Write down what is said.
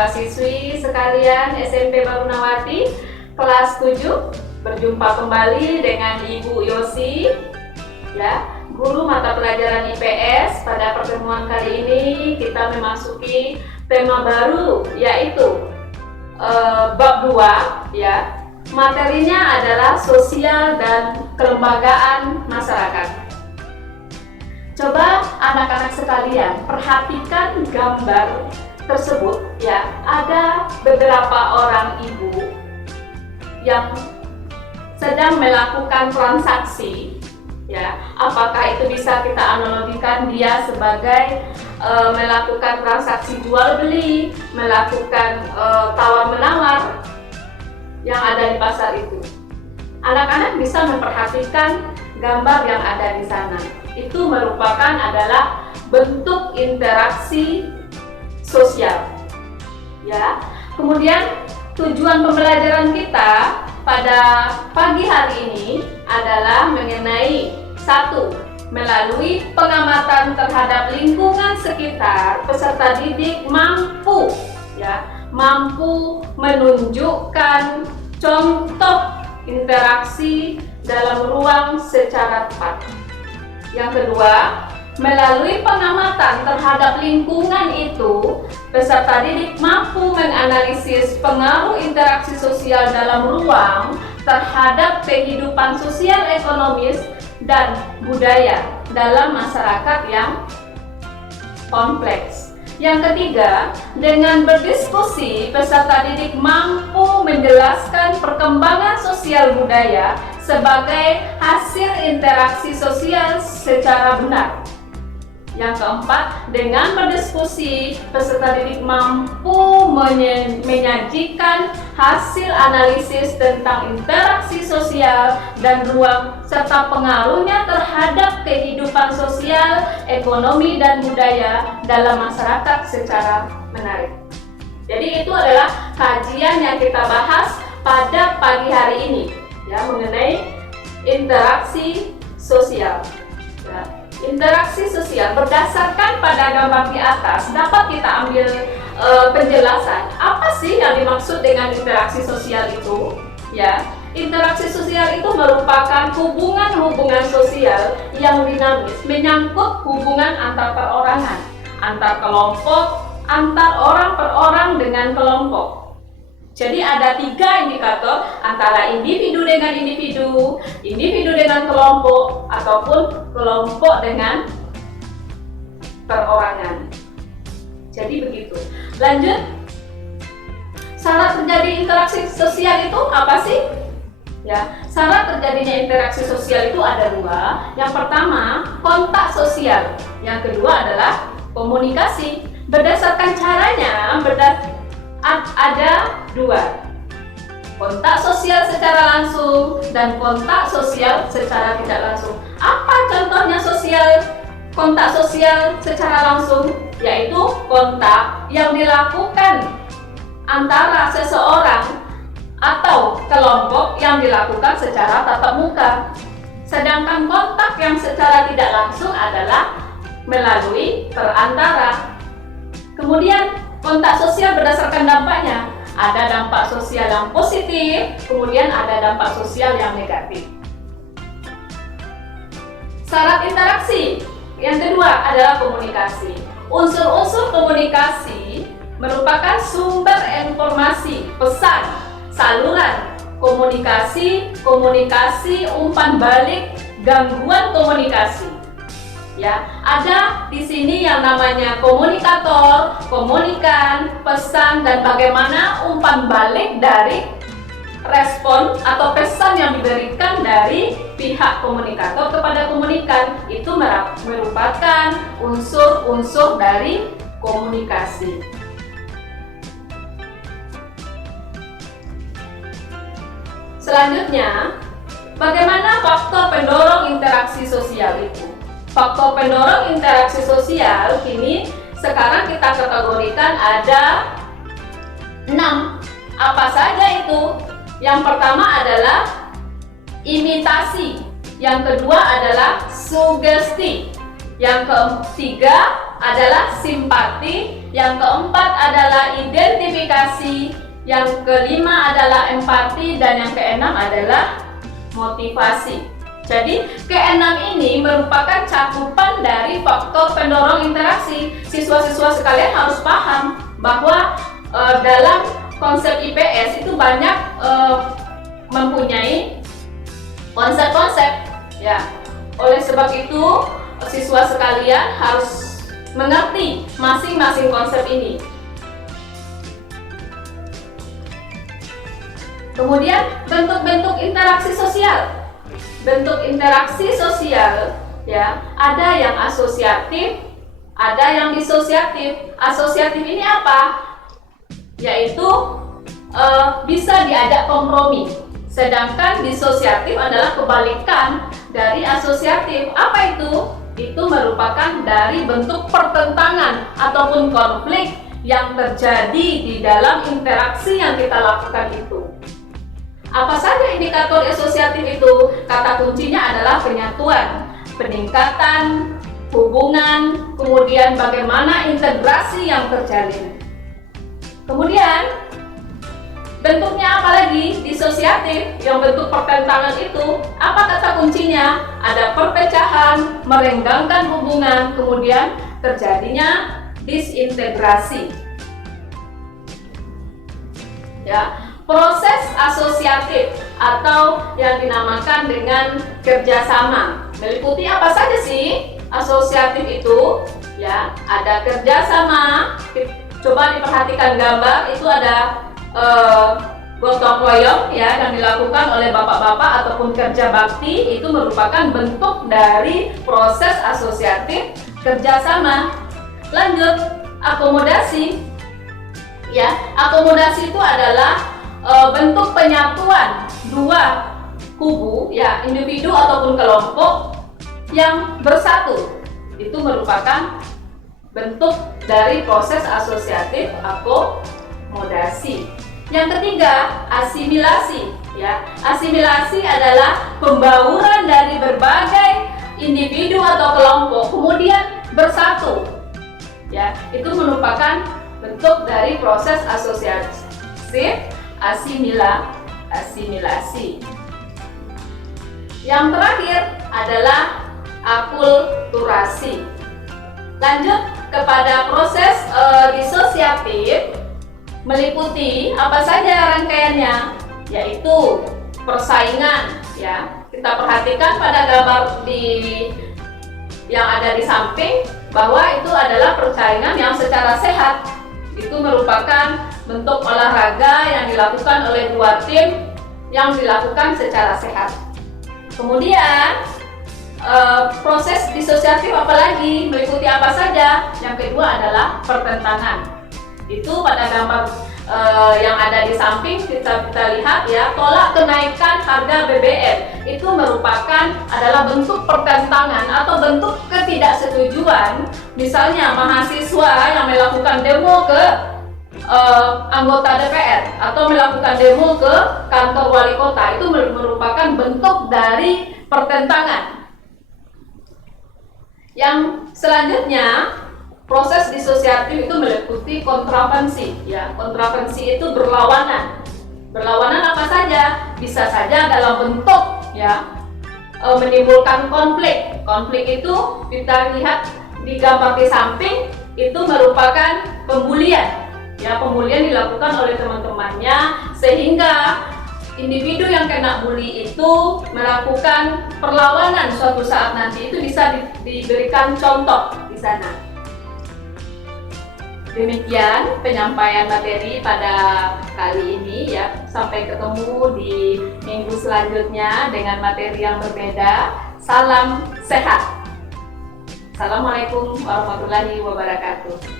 siswa-siswi sekalian SMP Barunawati kelas 7, berjumpa kembali dengan Ibu Yosi, ya, guru mata pelajaran IPS. Pada pertemuan kali ini kita memasuki tema baru, yaitu bab 2, ya. Materinya adalah sosial dan kelembagaan masyarakat. Coba anak-anak sekalian perhatikan gambar tersebut, ya. Ada beberapa orang ibu yang sedang melakukan transaksi, ya. Apakah itu bisa kita analogikan dia sebagai melakukan transaksi jual beli, melakukan tawar menawar yang ada di pasar itu. Anak-anak bisa memperhatikan gambar yang ada di sana. Itu merupakan adalah bentuk interaksi sosial, ya. Kemudian tujuan pembelajaran kita pada pagi hari ini adalah mengenai 1. Melalui pengamatan terhadap lingkungan sekitar, peserta didik mampu, ya, mampu menunjukkan contoh interaksi dalam ruang secara tepat. Yang kedua, melalui pengamatan terhadap lingkungan itu, peserta didik mampu menganalisis pengaruh interaksi sosial dalam ruang terhadap kehidupan sosial ekonomis dan budaya dalam masyarakat yang kompleks. Yang ketiga, dengan berdiskusi, peserta didik mampu menjelaskan perkembangan sosial budaya sebagai hasil interaksi sosial secara benar. Yang keempat, dengan berdiskusi, peserta didik mampu menyajikan hasil analisis tentang interaksi sosial dan ruang serta pengaruhnya terhadap kehidupan sosial, ekonomi, dan budaya dalam masyarakat secara menarik. Jadi itu adalah kajian yang kita bahas pada pagi hari ini, ya, mengenai interaksi sosial, ya. Interaksi sosial berdasarkan pada gambar di atas dapat kita ambil penjelasan apa sih yang dimaksud dengan interaksi sosial itu, ya. Interaksi sosial itu merupakan hubungan-hubungan sosial yang dinamis, menyangkut hubungan antar perorangan, antar kelompok, antar orang per orang dengan kelompok. Jadi ada 3 indikator antara individu dengan individu, individu dengan kelompok, ataupun kelompok dengan perorangan. Jadi begitu. Lanjut. Syarat terjadi interaksi sosial itu apa sih? Ya, syarat terjadinya interaksi sosial itu ada 2. Yang pertama, kontak sosial. Yang kedua adalah komunikasi. Berdasarkan caranya, ada 2, kontak sosial secara langsung dan kontak sosial secara tidak langsung. Apa contohnya kontak sosial secara langsung? Yaitu kontak yang dilakukan antara seseorang atau kelompok yang dilakukan secara tatap muka. Sedangkan kontak yang secara tidak langsung adalah melalui perantara. Kemudian kontak sosial berdasarkan dampaknya. Ada dampak sosial yang positif, kemudian ada dampak sosial yang negatif. Syarat interaksi yang kedua adalah komunikasi. Unsur-unsur komunikasi merupakan sumber informasi, pesan, saluran, komunikasi, umpan balik, gangguan komunikasi. Ya, ada di sini yang namanya komunikator, komunikan, pesan, dan bagaimana umpan balik dari respon atau pesan yang diberikan dari pihak komunikator kepada komunikan. Itu merupakan unsur-unsur dari komunikasi. Selanjutnya, bagaimana faktor pendorong interaksi sosial itu? Faktor pendorong interaksi sosial kini sekarang kita kategorikan ada 6. Apa saja itu? Yang pertama adalah imitasi, yang kedua adalah sugesti, yang ketiga adalah simpati, yang keempat adalah identifikasi, yang kelima adalah empati, dan yang keenam adalah motivasi. Jadi keenam ini merupakan cakupan dari faktor pendorong interaksi. Siswa-siswa sekalian harus paham bahwa dalam konsep IPS itu banyak mempunyai konsep-konsep, ya. Oleh sebab itu siswa sekalian harus mengerti masing-masing konsep ini. Kemudian bentuk-bentuk interaksi sosial. Bentuk interaksi sosial, ya, ada yang asosiatif, ada yang disosiatif. Asosiatif ini apa? Yaitu bisa diajak kompromi. Sedangkan disosiatif adalah kebalikan dari asosiatif. Apa itu? Itu merupakan dari bentuk pertentangan ataupun konflik yang terjadi di dalam interaksi yang kita lakukan itu. Apa saja indikator asosiatif itu? Kata kuncinya adalah penyatuan, peningkatan hubungan, kemudian bagaimana integrasi yang terjalin. Kemudian bentuknya apa lagi? Disosiatif, yang bentuk pertentangan itu. Apa kata kuncinya? Ada perpecahan, merenggangkan hubungan, kemudian terjadinya disintegrasi. Ya. Proses asosiatif atau yang dinamakan dengan kerjasama meliputi apa saja sih asosiatif itu? Ya, ada kerjasama. Coba diperhatikan gambar itu ada gotong royong, ya, yang dilakukan oleh bapak-bapak ataupun kerja bakti. Itu merupakan bentuk dari proses asosiatif kerjasama. Lanjut, akomodasi. Ya, akomodasi itu adalah bentuk penyatuan dua kubu, ya, individu ataupun kelompok yang bersatu. Itu merupakan bentuk dari proses asosiatif akomodasi. Yang ketiga, asimilasi, ya. Asimilasi adalah pembauran dari berbagai individu atau kelompok kemudian bersatu. Ya, itu merupakan bentuk dari proses asosiatif asimilasi. Yang terakhir adalah akulturasi. Lanjut kepada proses disosiatif, meliputi apa saja rangkaiannya, yaitu persaingan, ya. Kita perhatikan pada gambar yang ada di samping bahwa itu adalah persaingan yang secara sehat. Itu merupakan bentuk olahraga yang dilakukan oleh dua tim yang dilakukan secara sehat. Kemudian proses disosiatif apalagi meliputi apa saja? Yang kedua adalah pertentangan. Itu pada gambar yang ada di samping kita lihat, ya, tolak kenaikan harga BBM. Itu merupakan adalah bentuk pertentangan atau bentuk ketidaksetujuan. Misalnya mahasiswa yang melakukan demo ke anggota DPR atau melakukan demo ke kantor wali kota, itu merupakan bentuk dari pertentangan. Yang selanjutnya, proses disosiatif itu meliputi kontravensi, ya. Kontravensi itu berlawanan. Berlawanan apa saja? Bisa saja dalam bentuk, ya, menimbulkan konflik. Konflik itu kita lihat di gambar di samping, itu merupakan pembulian. Ya, pembulian dilakukan oleh teman-temannya sehingga individu yang kena bully itu melakukan perlawanan suatu saat nanti. Itu bisa diberikan contoh di sana. Demikian penyampaian materi pada kali ini, ya. Sampai ketemu di minggu selanjutnya dengan materi yang berbeda. Salam sehat. Assalamualaikum warahmatullahi wabarakatuh.